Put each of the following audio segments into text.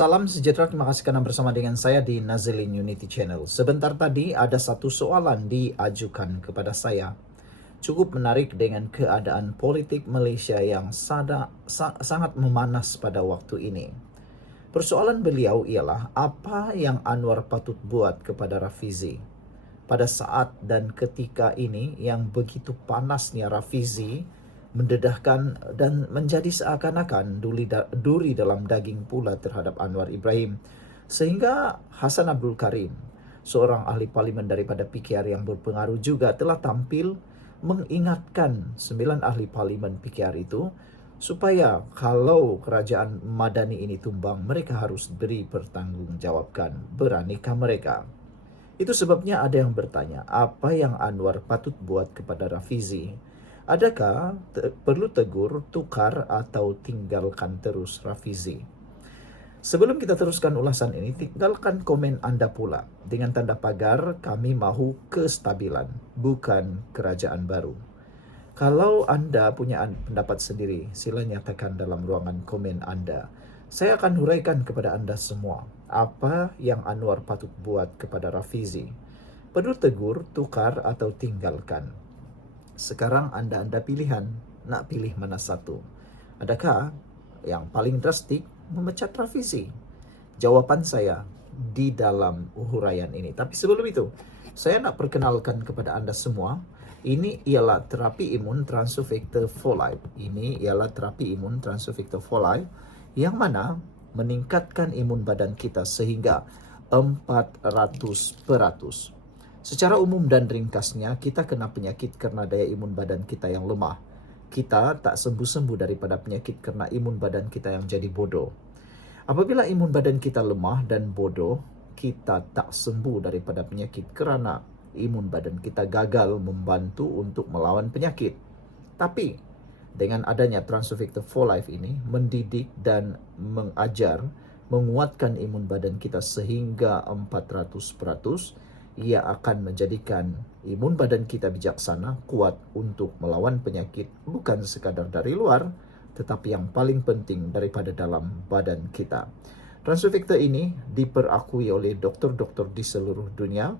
Salam sejahtera, terima kasih karena bersama dengan saya di Nazilin Unity Channel. Sebentar tadi ada satu soalan diajukan kepada saya. Cukup menarik dengan keadaan politik Malaysia yang sangat memanas pada waktu ini. Persoalan beliau ialah apa yang Anwar patut buat kepada Rafizi pada saat dan ketika ini yang begitu panasnya Rafizi mendedahkan dan menjadi seakan-akan duri dalam daging pula terhadap Anwar Ibrahim. Sehingga Hasan Abdul Karim, seorang ahli parlimen daripada PKR yang berpengaruh juga, telah tampil mengingatkan 9 ahli parlimen PKR itu supaya kalau kerajaan Madani ini tumbang, mereka harus beri pertanggungjawabkan. Beranikah mereka? Itu sebabnya ada yang bertanya, apa yang Anwar patut buat kepada Rafizi? Adakah perlu tegur, tukar, atau tinggalkan terus Rafizi? Sebelum kita teruskan ulasan ini, tinggalkan komen Anda pula. Dengan tanda pagar, kami mahu kestabilan, bukan kerajaan baru. Kalau Anda punya pendapat sendiri, sila nyatakan dalam ruangan komen Anda. Saya akan huraikan kepada Anda semua apa yang Anwar patut buat kepada Rafizi. Perlu tegur, tukar, atau tinggalkan. Sekarang Anda pilihan, nak pilih mana satu. Adakah yang paling drastik memecat Rafizi? Jawaban saya di dalam huraian ini. Tapi sebelum itu, saya nak perkenalkan kepada Anda semua, ini ialah terapi imun transfer factor folate. Ini ialah terapi imun transfer factor folate yang mana meningkatkan imun badan kita sehingga 400%. Secara umum dan ringkasnya, kita kena penyakit karena daya imun badan kita yang lemah. Kita tak sembuh-sembuh daripada penyakit karena imun badan kita yang jadi bodoh. Apabila imun badan kita lemah dan bodoh, kita tak sembuh daripada penyakit kerana imun badan kita gagal membantu untuk melawan penyakit. Tapi dengan adanya transfer factor for life ini, mendidik dan mengajar, menguatkan imun badan kita sehingga 400%, ia akan menjadikan imun badan kita bijaksana, kuat untuk melawan penyakit, bukan sekadar dari luar, tetapi yang paling penting daripada dalam badan kita. Transfer factor ini diperakui oleh doktor-doktor di seluruh dunia,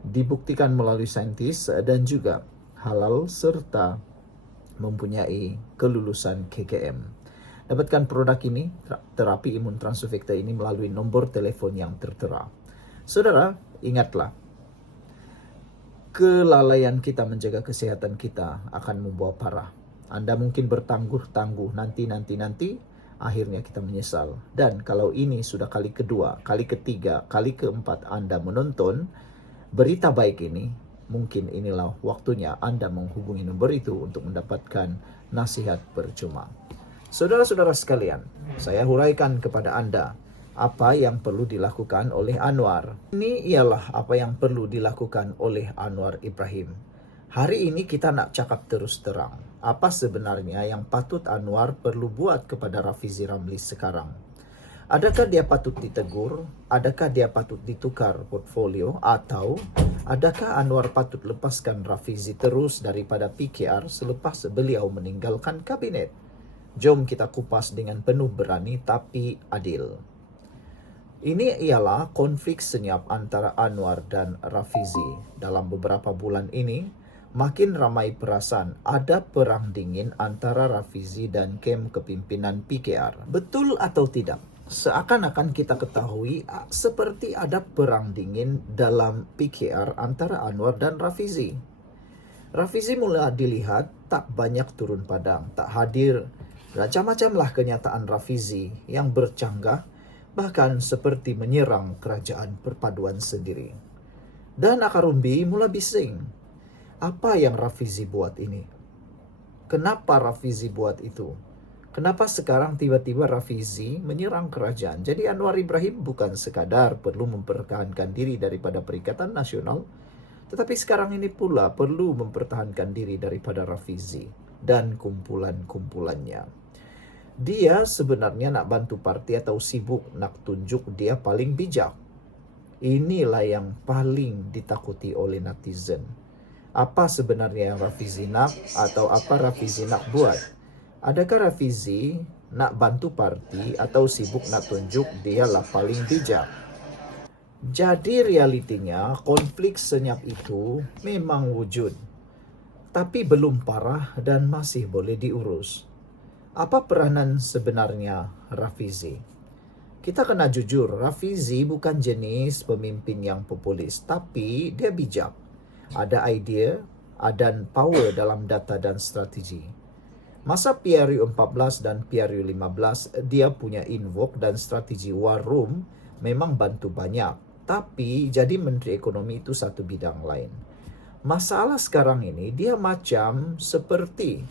dibuktikan melalui saintis dan juga halal serta mempunyai kelulusan KKM. Dapatkan produk ini, terapi imun transfer factor ini, melalui nombor telefon yang tertera. Saudara, ingatlah, kelalaian kita menjaga kesehatan kita akan membawa parah. Anda mungkin bertangguh-tangguh nanti, akhirnya kita menyesal. Dan kalau ini sudah kali kedua, kali ketiga, kali keempat Anda menonton berita baik ini, mungkin inilah waktunya Anda menghubungi nomor itu untuk mendapatkan nasihat percuma. Saudara-saudara sekalian, saya huraikan kepada Anda apa yang perlu dilakukan oleh Anwar. Ini ialah apa yang perlu dilakukan oleh Anwar Ibrahim. Hari ini kita nak cakap terus terang, apa sebenarnya yang patut Anwar perlu buat kepada Rafizi Ramli sekarang. Adakah dia patut ditegur? Adakah dia patut ditukar portfolio? Atau adakah Anwar patut lepaskan Rafizi terus daripada PKR selepas beliau meninggalkan kabinet? Jom kita kupas dengan penuh berani tapi adil. Ini ialah konflik senyap antara Anwar dan Rafizi. Dalam beberapa bulan ini, makin ramai perasan ada perang dingin antara Rafizi dan kem kepimpinan PKR. Betul atau tidak? Seakan-akan kita ketahui seperti ada perang dingin dalam PKR antara Anwar dan Rafizi. Rafizi mula dilihat tak banyak turun padang, tak hadir. Macam-macamlah kenyataan Rafizi yang bercanggah, bahkan seperti menyerang kerajaan perpaduan sendiri. Dan akar umbi mula bising. Apa yang Rafizi buat ini? Kenapa Rafizi buat itu? Kenapa sekarang tiba-tiba Rafizi menyerang kerajaan? Jadi Anwar Ibrahim bukan sekadar perlu mempertahankan diri daripada Perikatan Nasional, tetapi sekarang ini pula perlu mempertahankan diri daripada Rafizi dan kumpulan-kumpulannya. Dia sebenarnya nak bantu parti atau sibuk nak tunjuk dia paling bijak? Inilah yang paling ditakuti oleh netizen. Apa sebenarnya yang Rafizi nak atau apa Rafizi nak buat? Adakah Rafizi nak bantu parti atau sibuk nak tunjuk dialah paling bijak. Jadi realitinya konflik senyap itu memang wujud, tapi belum parah dan masih boleh diurus. Apa peranan sebenarnya Rafizi? Kita kena jujur, Rafizi bukan jenis pemimpin yang populis, tapi dia bijak. Ada idea dan power dalam data dan strategi. Masa PRU 14 dan PRU 15, dia punya invoke dan strategi war room memang bantu banyak. Tapi jadi Menteri Ekonomi itu satu bidang lain. Masalah sekarang ini, dia macam seperti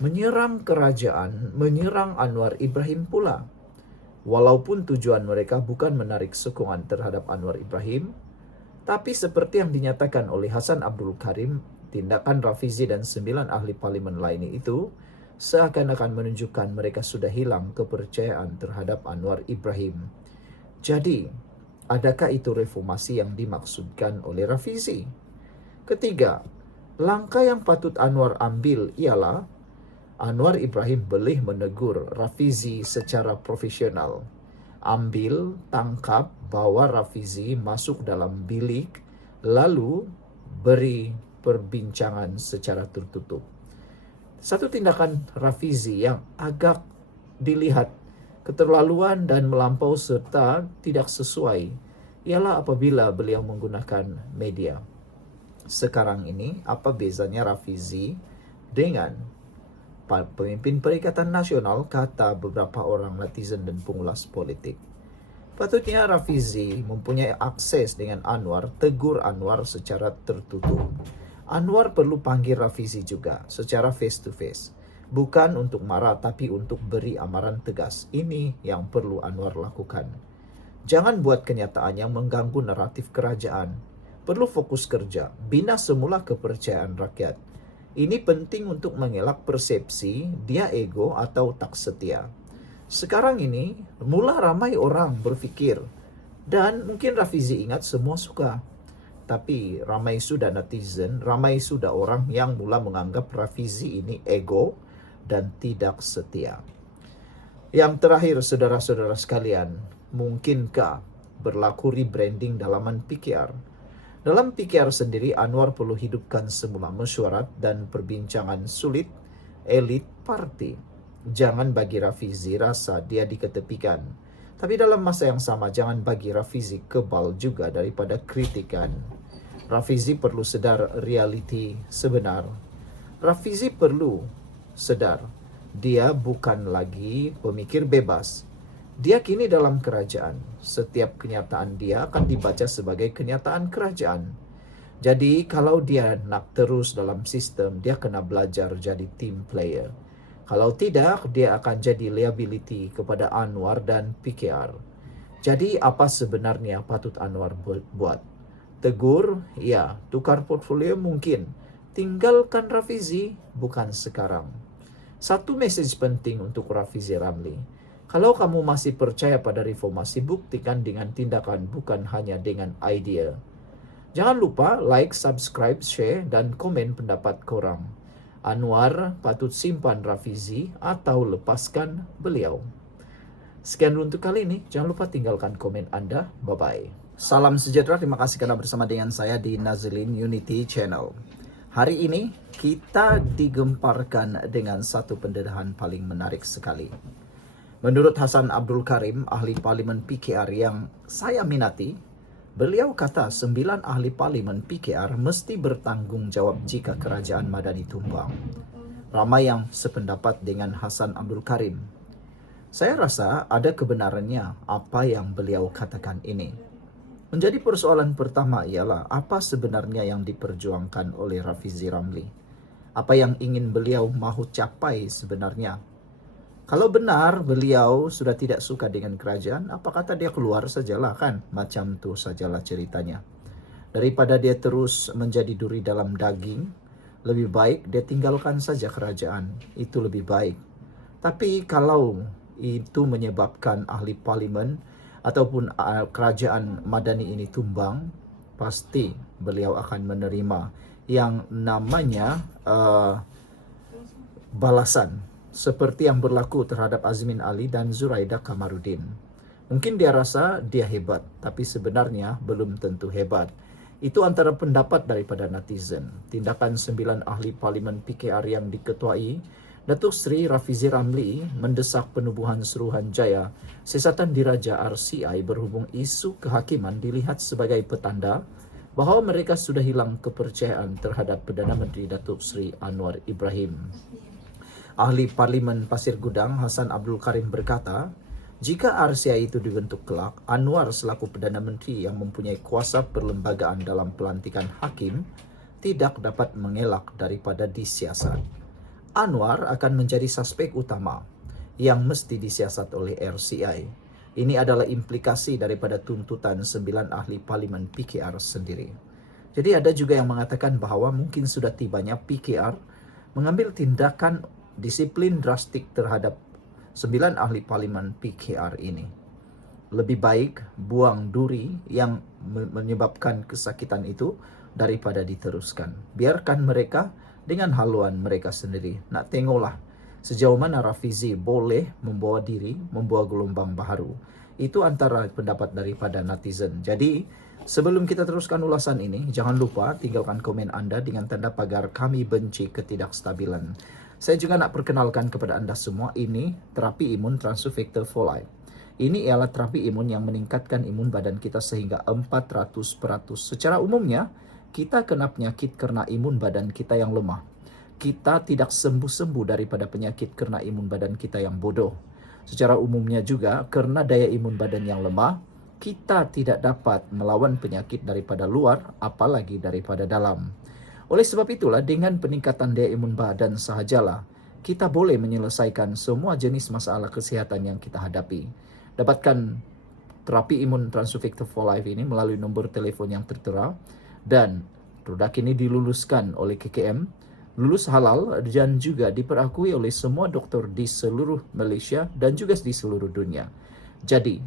menyerang kerajaan, menyerang Anwar Ibrahim pula. Walaupun tujuan mereka bukan menarik sokongan terhadap Anwar Ibrahim, tapi seperti yang dinyatakan oleh Hasan Abdul Karim, tindakan Rafizi dan 9 ahli parlimen lainnya itu seakan-akan menunjukkan mereka sudah hilang kepercayaan terhadap Anwar Ibrahim. Jadi, adakah itu reformasi yang dimaksudkan oleh Rafizi? Ketiga, langkah yang patut Anwar ambil ialah Anwar Ibrahim boleh menegur Rafizi secara profesional. Ambil, tangkap, bawa Rafizi masuk dalam bilik, lalu beri perbincangan secara tertutup. Satu tindakan Rafizi yang agak dilihat keterlaluan dan melampau serta tidak sesuai ialah apabila beliau menggunakan media. Sekarang ini, apa bezanya Rafizi dengan pemimpin Perikatan Nasional, kata beberapa orang netizen dan pengulas politik? Patutnya Rafizi mempunyai akses dengan Anwar, tegur Anwar secara tertutup. Anwar perlu panggil Rafizi juga secara face to face. Bukan untuk marah, tapi untuk beri amaran tegas. Ini yang perlu Anwar lakukan. Jangan buat kenyataan yang mengganggu naratif kerajaan. Perlu fokus kerja, bina semula kepercayaan rakyat. Ini penting untuk mengelak persepsi dia ego atau tak setia. Sekarang ini, mula ramai orang berfikir, dan mungkin Rafizi ingat semua suka. Tapi ramai sudah netizen, ramai sudah orang yang mula menganggap Rafizi ini ego dan tidak setia. Yang terakhir, saudara-saudara sekalian, mungkinkah berlaku rebranding dalaman PKR? Dalam PKR sendiri, Anwar perlu hidupkan semula mesyuarat dan perbincangan sulit elit parti. Jangan bagi Rafizi rasa dia diketepikan. Tapi dalam masa yang sama, jangan bagi Rafizi kebal juga daripada kritikan. Rafizi perlu sedar realiti sebenar. Rafizi perlu sedar dia bukan lagi pemikir bebas. Dia kini dalam kerajaan. Setiap kenyataan dia akan dibaca sebagai kenyataan kerajaan. Jadi kalau dia nak terus dalam sistem, dia kena belajar jadi team player. Kalau tidak, dia akan jadi liability kepada Anwar dan PKR. Jadi apa sebenarnya patut Anwar buat? Tegur, ya. Tukar portfolio mungkin. Tinggalkan Rafizi, bukan sekarang. Satu message penting untuk Rafizi Ramli. Kalau kamu masih percaya pada reformasi, buktikan dengan tindakan, bukan hanya dengan idea. Jangan lupa like, subscribe, share, dan komen pendapat korang. Anwar patut simpan Rafizi atau lepaskan beliau. Sekian untuk kali ini. Jangan lupa tinggalkan komen Anda. Bye-bye. Salam sejahtera. Terima kasih karena bersama dengan saya di Nazilin Unity Channel. Hari ini kita digemparkan dengan satu pendedahan paling menarik sekali. Menurut Hasan Abdul Karim, ahli parlimen PKR yang saya minati, beliau kata 9 ahli parlimen PKR mesti bertanggung jawab jika kerajaan Madani tumbang. Ramai yang sependapat dengan Hasan Abdul Karim. Saya rasa ada kebenarannya apa yang beliau katakan ini. Menjadi persoalan pertama ialah apa sebenarnya yang diperjuangkan oleh Rafizi Ramli? Apa yang ingin beliau mahu capai sebenarnya? Kalau benar beliau sudah tidak suka dengan kerajaan, apa kata dia keluar sajalah kan? Macam tu sajalah ceritanya. Daripada dia terus menjadi duri dalam daging, lebih baik dia tinggalkan saja kerajaan. Itu lebih baik. Tapi kalau itu menyebabkan ahli parlimen ataupun kerajaan Madani ini tumbang, pasti beliau akan menerima yang namanya balasan. seperti yang berlaku terhadap Azmin Ali dan Zuraida Kamarudin. Mungkin dia rasa dia hebat, tapi sebenarnya belum tentu hebat. Itu antara pendapat daripada netizen. Tindakan 9 ahli parlimen PKR yang diketuai Datuk Seri Rafizi Ramli mendesak penubuhan Suruhanjaya Siasatan Diraja RCI berhubung isu kehakiman dilihat sebagai petanda bahawa mereka sudah hilang kepercayaan terhadap Perdana Menteri Datuk Seri Anwar Ibrahim. Ahli Parlimen Pasir Gudang Hassan Abdul Karim berkata, jika RCI itu dibentuk kelak, Anwar selaku Perdana Menteri yang mempunyai kuasa perlembagaan dalam pelantikan hakim tidak dapat mengelak daripada disiasat. Anwar akan menjadi suspek utama yang mesti disiasat oleh RCI. Ini adalah implikasi daripada tuntutan 9 ahli parlimen PKR sendiri. Jadi ada juga yang mengatakan bahawa mungkin sudah tibanya PKR mengambil tindakan disiplin drastik terhadap 9 ahli parlimen PKR ini. Lebih baik buang duri yang menyebabkan kesakitan itu daripada diteruskan. Biarkan mereka dengan haluan mereka sendiri. Nak tengoklah sejauh mana Rafizi boleh membawa diri, membawa gelombang baharu. Itu antara pendapat daripada netizen. Jadi, sebelum kita teruskan ulasan ini, jangan lupa tinggalkan komen anda dengan tanda pagar kami benci ketidakstabilan. Saya juga nak perkenalkan kepada anda semua, ini terapi imun Transufactor for Life. Ini ialah terapi imun yang meningkatkan imun badan kita sehingga 400%. Secara umumnya, kita kena penyakit kerana imun badan kita yang lemah. Kita tidak sembuh-sembuh daripada penyakit kerana imun badan kita yang bodoh. Secara umumnya juga, kerana daya imun badan yang lemah, kita tidak dapat melawan penyakit daripada luar, apalagi daripada dalam. Oleh sebab itulah, dengan peningkatan daya imun badan sahajalah, kita boleh menyelesaikan semua jenis masalah kesihatan yang kita hadapi. Dapatkan terapi imun Transufactor for Life ini melalui nombor telefon yang tertera, dan produk ini diluluskan oleh KKM, lulus halal dan juga diperakui oleh semua doktor di seluruh Malaysia dan juga di seluruh dunia. Jadi,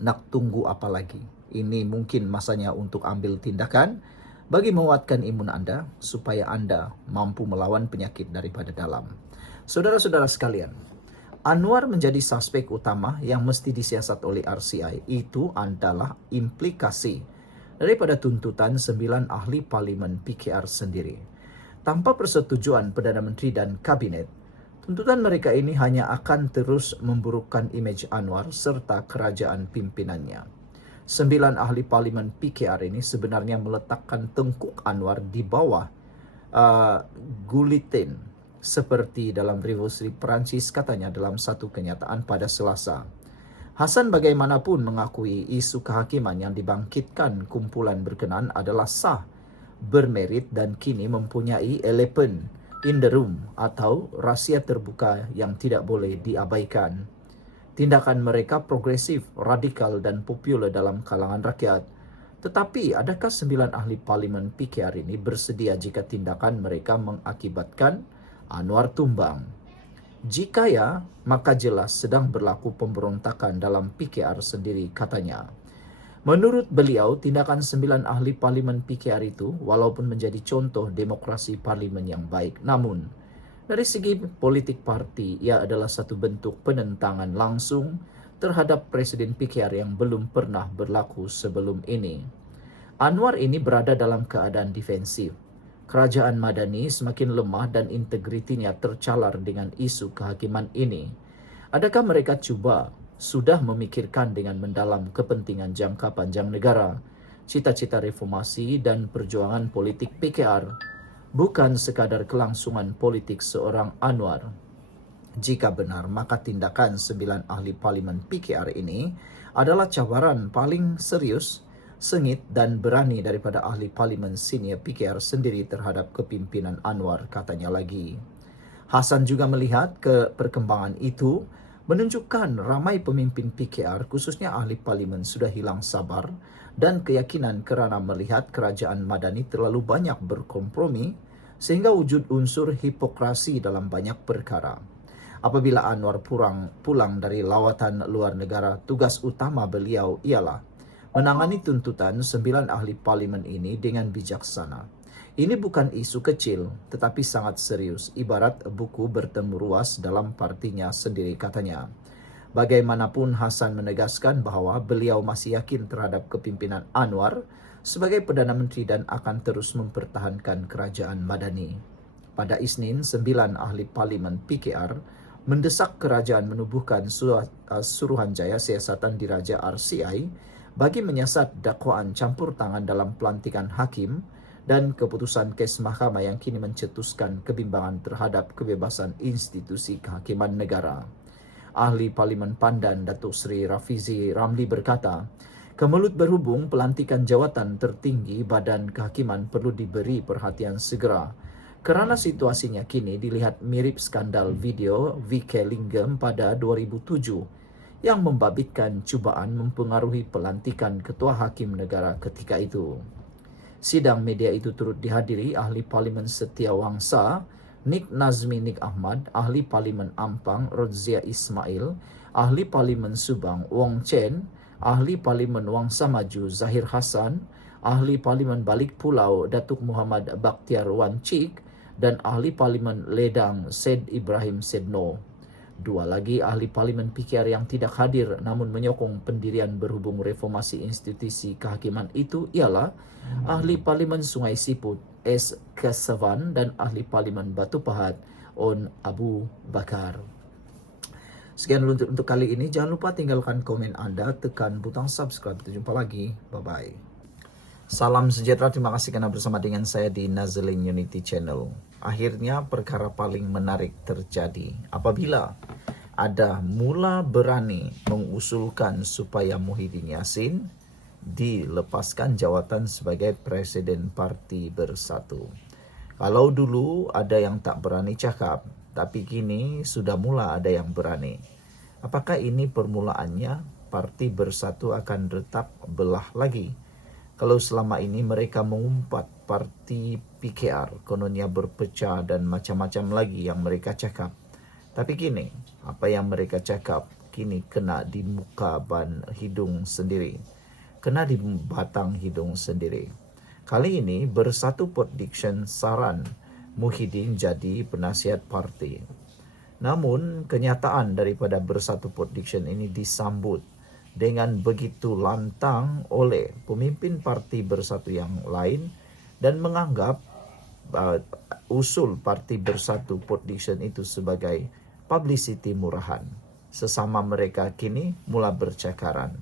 nak tunggu apa lagi? Ini mungkin masanya untuk ambil tindakan bagi menguatkan imun anda supaya anda mampu melawan penyakit daripada dalam. Saudara-saudara sekalian, Anwar menjadi suspek utama yang mesti disiasat oleh RCI. Itu adalah implikasi daripada tuntutan 9 ahli parlimen PKR sendiri. Tanpa persetujuan Perdana Menteri dan Kabinet, tuntutan mereka ini hanya akan terus memburukkan imej Anwar serta kerajaan pimpinannya. 9 ahli parlimen PKR ini sebenarnya meletakkan tengkuk Anwar di bawah guillotine seperti dalam Revolusi Perancis katanya dalam satu kenyataan pada Selasa. Hassan bagaimanapun mengakui isu kehakiman yang dibangkitkan kumpulan berkenaan adalah sah, bermerit dan kini mempunyai elephant in the room atau rahsia terbuka yang tidak boleh diabaikan. Tindakan mereka progresif, radikal dan popular dalam kalangan rakyat. Tetapi adakah 9 ahli parlimen PKR ini bersedia jika tindakan mereka mengakibatkan Anwar tumbang? Jika ya, maka jelas sedang berlaku pemberontakan dalam PKR sendiri, katanya. Menurut beliau, tindakan 9 ahli parlimen PKR itu walaupun menjadi contoh demokrasi parlimen yang baik, namun dari segi politik parti, ia adalah satu bentuk penentangan langsung terhadap Presiden PKR yang belum pernah berlaku sebelum ini. Anwar ini berada dalam keadaan defensif. Kerajaan Madani semakin lemah dan integritinya tercalar dengan isu kehakiman ini. Adakah mereka sudah memikirkan dengan mendalam kepentingan jangka panjang negara, cita-cita reformasi dan perjuangan politik PKR? Bukan sekadar kelangsungan politik seorang Anwar. Jika benar, maka tindakan 9 ahli parlimen PKR ini adalah cabaran paling serius, sengit dan berani daripada ahli parlimen senior PKR sendiri terhadap kepimpinan Anwar, katanya lagi. Hassan juga melihat ke perkembangan itu menunjukkan ramai pemimpin PKR, khususnya ahli parlimen, sudah hilang sabar dan keyakinan kerana melihat kerajaan Madani terlalu banyak berkompromi sehingga wujud unsur hipokrasi dalam banyak perkara. Apabila Anwar pulang dari lawatan luar negara, tugas utama beliau ialah menangani tuntutan 9 ahli parlimen ini dengan bijaksana. Ini bukan isu kecil, tetapi sangat serius, ibarat buku bertemu ruas dalam partinya sendiri, katanya. Bagaimanapun, Hasan menegaskan bahwa beliau masih yakin terhadap kepimpinan Anwar sebagai Perdana Menteri dan akan terus mempertahankan kerajaan Madani. Pada Isnin, 9 ahli parlimen PKR mendesak kerajaan menubuhkan Suruhanjaya Siasatan Diraja RCI bagi menyiasat dakwaan campur tangan dalam pelantikan hakim dan keputusan kes mahkamah yang kini mencetuskan kebimbangan terhadap kebebasan institusi kehakiman negara. Ahli Parlimen Pandan Datuk Seri Rafizi Ramli berkata, kemelut berhubung pelantikan jawatan tertinggi Badan Kehakiman perlu diberi perhatian segera kerana situasinya kini dilihat mirip skandal video VK Lingam pada 2007 yang membabitkan cubaan mempengaruhi pelantikan Ketua Hakim Negara ketika itu. Sidang media itu turut dihadiri Ahli Parlimen Setiawangsa Nik Nazmi Nik Ahmad, Ahli Parlimen Ampang Rodzia Ismail, Ahli Parlimen Subang Wong Chen, Ahli Parlimen Wangsa Maju Zahir Hassan, Ahli Parlimen Balik Pulau Datuk Muhammad Bakhtiar Wan Cik dan Ahli Parlimen Ledang Said Ibrahim Sedno. Dua lagi ahli parlimen PKR yang tidak hadir namun menyokong pendirian berhubung reformasi institusi kehakiman itu ialah ahli parlimen Sungai Siput S. Kesavan dan ahli parlimen Batu Pahat On Abu Bakar. Sekian dulu untuk kali ini. Jangan lupa tinggalkan komen Anda, tekan butang subscribe. Kita jumpa lagi. Bye-bye. Salam sejahtera, terima kasih karena bersama dengan saya di Nazlin Unity Channel. Akhirnya perkara paling menarik terjadi apabila ada mula berani mengusulkan supaya Muhyiddin Yassin dilepaskan jawatan sebagai Presiden Parti Bersatu. Kalau dulu ada yang tak berani cakap, tapi kini sudah mula ada yang berani. Apakah ini permulaannya Parti Bersatu akan retak belah lagi? Kalau selama ini mereka mengumpat parti PKR, kononnya berpecah dan macam-macam lagi yang mereka cakap. Tapi kini, apa yang mereka cakap kini kena di muka ban hidung sendiri. Kena di batang hidung sendiri. Kali ini Bersatu Prediction saran Muhyiddin jadi penasihat parti. Namun, kenyataan daripada Bersatu Prediction ini disambut dengan begitu lantang oleh pemimpin parti Bersatu yang lain dan menganggap usul Parti Bersatu Prediction itu sebagai publicity murahan. Sesama mereka kini mula bercakaran.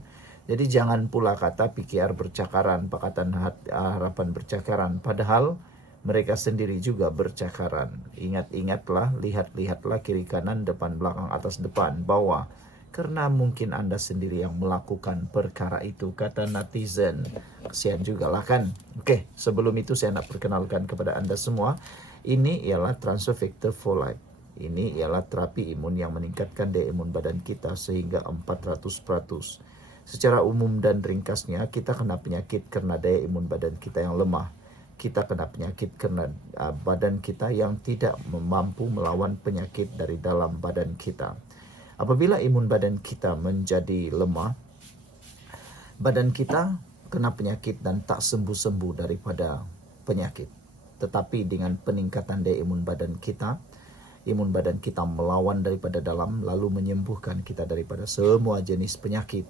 Jadi jangan pula kata PKR bercakaran, Pakatan Harapan bercakaran, padahal mereka sendiri juga bercakaran. Ingat-ingatlah, lihat-lihatlah kiri kanan, depan belakang, atas depan, bawah. Karena mungkin Anda sendiri yang melakukan perkara itu, kata netizen. Kesian juga lah kan. Oke, sebelum itu saya nak perkenalkan kepada Anda semua. Ini ialah Transfer Factor for Life. Ini ialah terapi imun yang meningkatkan daya imun badan kita sehingga 400%. Secara umum dan ringkasnya, kita kena penyakit karena daya imun badan kita yang lemah. Kita kena penyakit karena badan kita yang tidak mampu melawan penyakit dari dalam badan kita. Apabila imun badan kita menjadi lemah, badan kita kena penyakit dan tak sembuh-sembuh daripada penyakit. Tetapi dengan peningkatan daya imun badan kita melawan daripada dalam lalu menyembuhkan kita daripada semua jenis penyakit.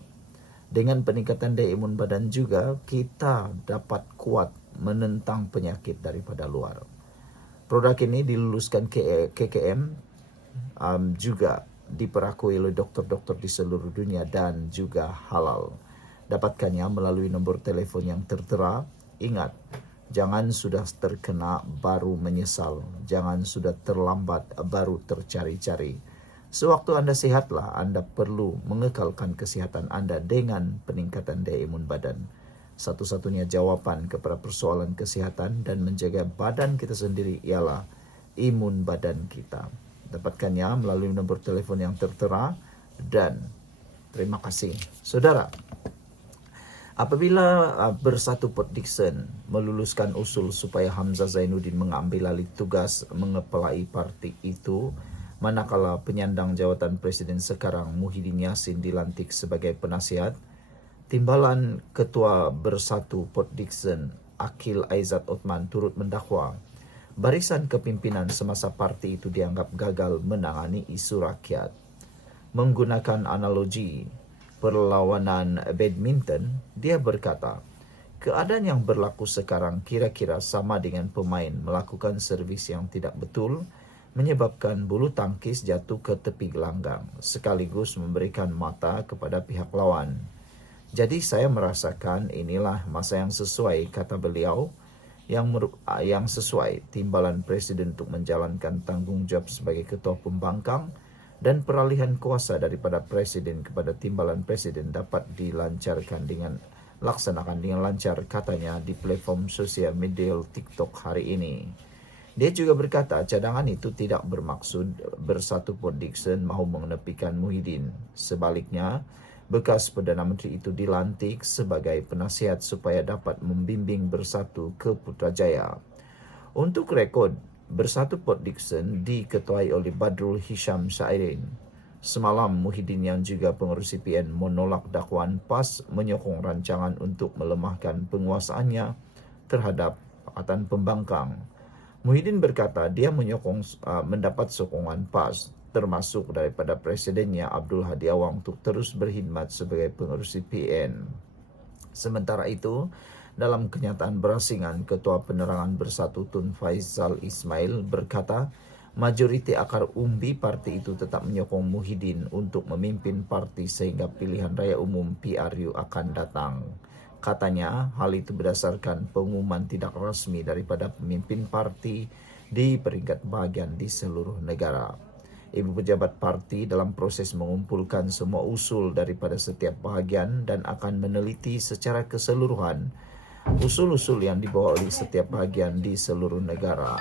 Dengan peningkatan daya imun badan juga kita dapat kuat menentang penyakit daripada luar. Produk ini diluluskan KKM juga diperakui oleh doktor-doktor di seluruh dunia dan juga halal. Dapatkannya melalui nombor telefon yang tertera. Ingat, jangan sudah terkena baru menyesal. Jangan sudah terlambat baru tercari-cari. Sewaktu Anda sehatlah, Anda perlu mengekalkan kesehatan Anda dengan peningkatan daya imun badan. Satu-satunya jawapan kepada persoalan kesehatan dan menjaga badan kita sendiri ialah imun badan kita. Dapatkannya melalui nombor telefon yang tertera dan terima kasih. Saudara, apabila Bersatu Prediction meluluskan usul supaya Hamzah Zainuddin mengambil alih tugas mengepalai parti itu, manakala penyandang jawatan presiden sekarang Muhyiddin Yassin dilantik sebagai penasihat, timbalan Ketua Bersatu Prediction Akil Aizat Othman turut mendakwa barisan kepimpinan semasa parti itu dianggap gagal menangani isu rakyat. Menggunakan analogi perlawanan badminton, dia berkata, keadaan yang berlaku sekarang kira-kira sama dengan pemain melakukan servis yang tidak betul, menyebabkan bulu tangkis jatuh ke tepi gelanggang, sekaligus memberikan mata kepada pihak lawan. Jadi saya merasakan inilah masa yang sesuai, kata beliau, yang sesuai timbalan Presiden untuk menjalankan tanggung jawab sebagai ketua pembangkang dan peralihan kuasa daripada Presiden kepada timbalan Presiden dapat laksanakan dengan lancar, katanya di platform sosial media TikTok hari ini. Dia juga berkata cadangan itu tidak bermaksud Bersatu Port Dickson mahu menepikan Muhyiddin. Sebaliknya, bekas Perdana Menteri itu dilantik sebagai penasihat supaya dapat membimbing Bersatu ke Putrajaya. Untuk rekod, Bersatu Port Dickson diketuai oleh Badrul Hisham Syairin. Semalam, Muhyiddin yang juga pengurus CPN menolak dakwaan PAS menyokong rancangan untuk melemahkan penguasaannya terhadap Pakatan Pembangkang. Muhyiddin berkata dia mendapat sokongan PAS, termasuk daripada Presidennya Abdul Hadi Awang untuk terus berkhidmat sebagai pengurus CPN. Sementara itu, dalam kenyataan berasingan, Ketua Penerangan Bersatu Tun Faisal Ismail berkata, majoriti akar umbi parti itu tetap menyokong Muhyiddin untuk memimpin parti sehingga pilihan raya umum PRU akan datang. Katanya, hal itu berdasarkan pengumuman tidak resmi daripada pemimpin parti di peringkat bahagian di seluruh negara. Ibu pejabat parti dalam proses mengumpulkan semua usul daripada setiap bahagian dan akan meneliti secara keseluruhan usul-usul yang dibawa oleh setiap bahagian di seluruh negara.